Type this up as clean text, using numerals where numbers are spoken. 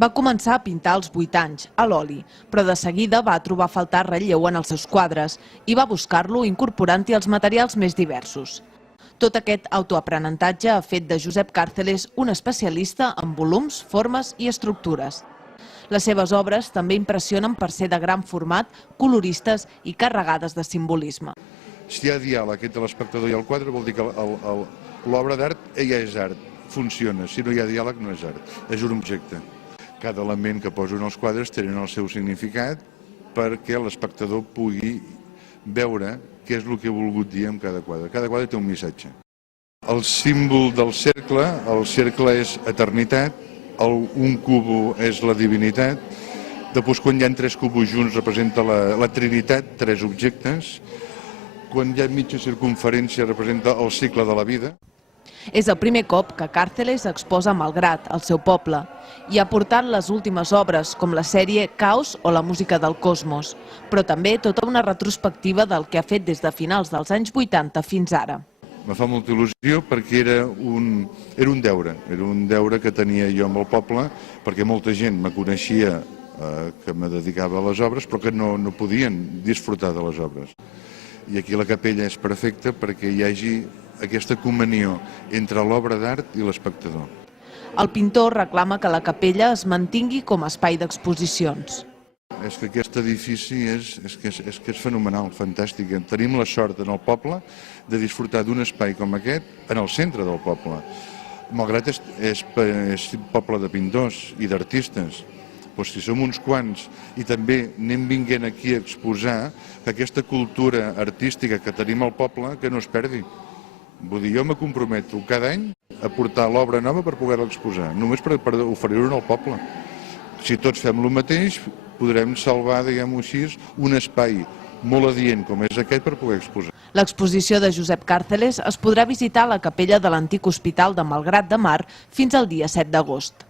Va començar a pintar als 8 anys, a l'oli, però de seguida va trobar a faltar relleu en els seus quadres i va buscar-lo incorporant-hi els materials més diversos. Tot aquest autoaprenentatge ha fet de Josep Càrceles un especialista en volums, formes i estructures. Les seves obres també impressionen per ser de gran format, coloristes i carregades de simbolisme. Si hi ha diàleg entre l'espectador i el quadre vol dir que l'obra d'art ja és art, funciona. Si no hi ha diàleg no és art, és un objecte. Cada element que poso en els quadres tenen el seu significat perquè l'espectador pugui veure què és el que he volgut dir amb cada quadre. Cada quadre té un missatge. El símbol del cercle, el cercle és eternitat, un cubo és la divinitat, després quan hi ha 3 cubos junts representa la trinitat, 3 objectes, quan hi ha mitja circunferència representa el cicle de la vida. És el primer cop que Càrceles exposa a Malgrat, al seu poble, i ha portat les últimes obres, com la sèrie Caos o la música del cosmos, però també tota una retrospectiva del que ha fet des de finals dels anys 80 fins ara. Me fa molta il·lusió perquè era un deure que tenia jo amb el poble, perquè molta gent me coneixia que me dedicava a les obres, però que no podien disfrutar de les obres. I aquí la capella és perfecta perquè hi hagi aquesta comunió entre l'obra d'art i l'espectador. El pintor reclama que la capella es mantingui com a espai d'exposicions. És que aquest edifici és fenomenal, fantàstic. Tenim la sort en el poble de disfrutar d'un espai com aquest en el centre del poble. Malgrat és poble de pintors i d'artistes, però si som uns quants i també anem vinguent aquí a exposar que aquesta cultura artística que tenim al poble que no es perdi. Vull dir, jo me comprometo cada any a portar l'obra nova per poder-la exposar, només per oferir-ho al poble. Si tots fem el mateix, podrem salvar, diguem-ho així, un espai molt adient com és aquest per poder exposar. L'exposició de Josep Càrceles es podrà visitar a la capella de l'antic Hospital de Malgrat de Mar fins al dia 7 d'agost.